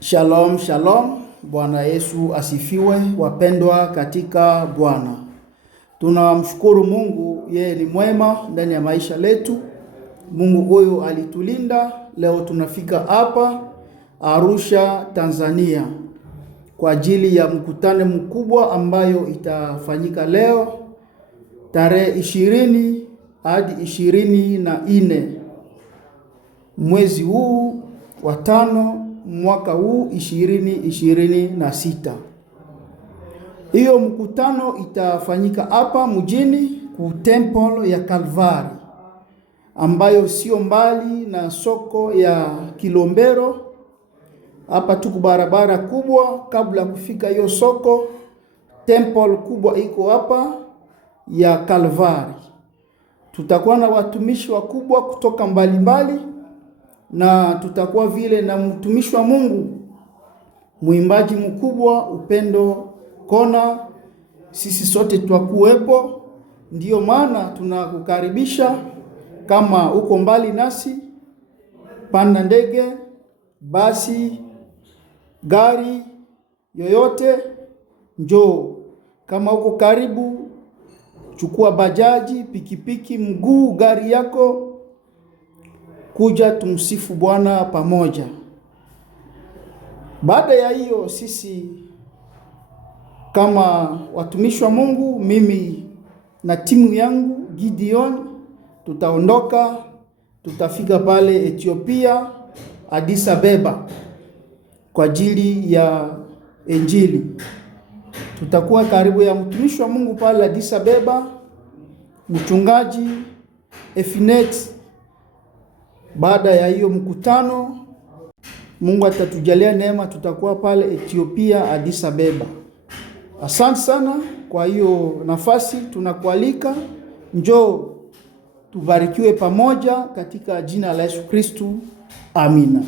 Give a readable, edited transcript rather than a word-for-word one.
Shalom, shalom. Bwana Yesu asifiwe, wapendwa katika Bwana. Tunamshukuru Mungu, yeye ni mwema ndani ya maisha letu. Mungu huyu alitulinda, leo tunafika hapa Arusha, Tanzania kwa ajili ya mkutano mkubwa ambayo itafanyika leo tarehe 20 hadi 24 mwezi huu wa 5 mwaka huu 2026. Hiyo mkutano itafanyika hapa mjini ku temple ya Kalvari ambayo sio mbali na soko ya Kilombero. Hapa tuko barabara kubwa, kabla kufika hiyo soko temple kubwa iko hapa ya Kalvari. Tutakuwa na watumishi wakubwa kutoka mbalimbali na tutakuwa vile na mtumishi wa Mungu, muimbaji mkubwa Upendo Kona. Sisi sote tutakuwepo. Ndiyo maana tunakukaribisha, kama uko mbali nasi, panda ndege, basi, gari yoyote, njoo. Kama uko karibu, chukua bajaji, pikipiki, mguu, gari yako, kuja tumsifu Bwana pamoja. Baada ya hiyo, sisi kama watumishi wa Mungu, mimi na timu yangu Gideon, tutaondoka, tutafika pale Ethiopia, Addis Ababa kwa ajili ya Injili. Tutakuwa karibu ya mtumishi wa Mungu pale Addis Ababa, mchungaji Efinet. Baada ya hiyo mkutano, Mungu atatujalia neema, tutakuwa pale Ethiopia, Addis Ababa. Asante sana kwa hiyo nafasi, tunakualika njoo tubarikiwe pamoja katika jina la Yesu Kristo. Amina.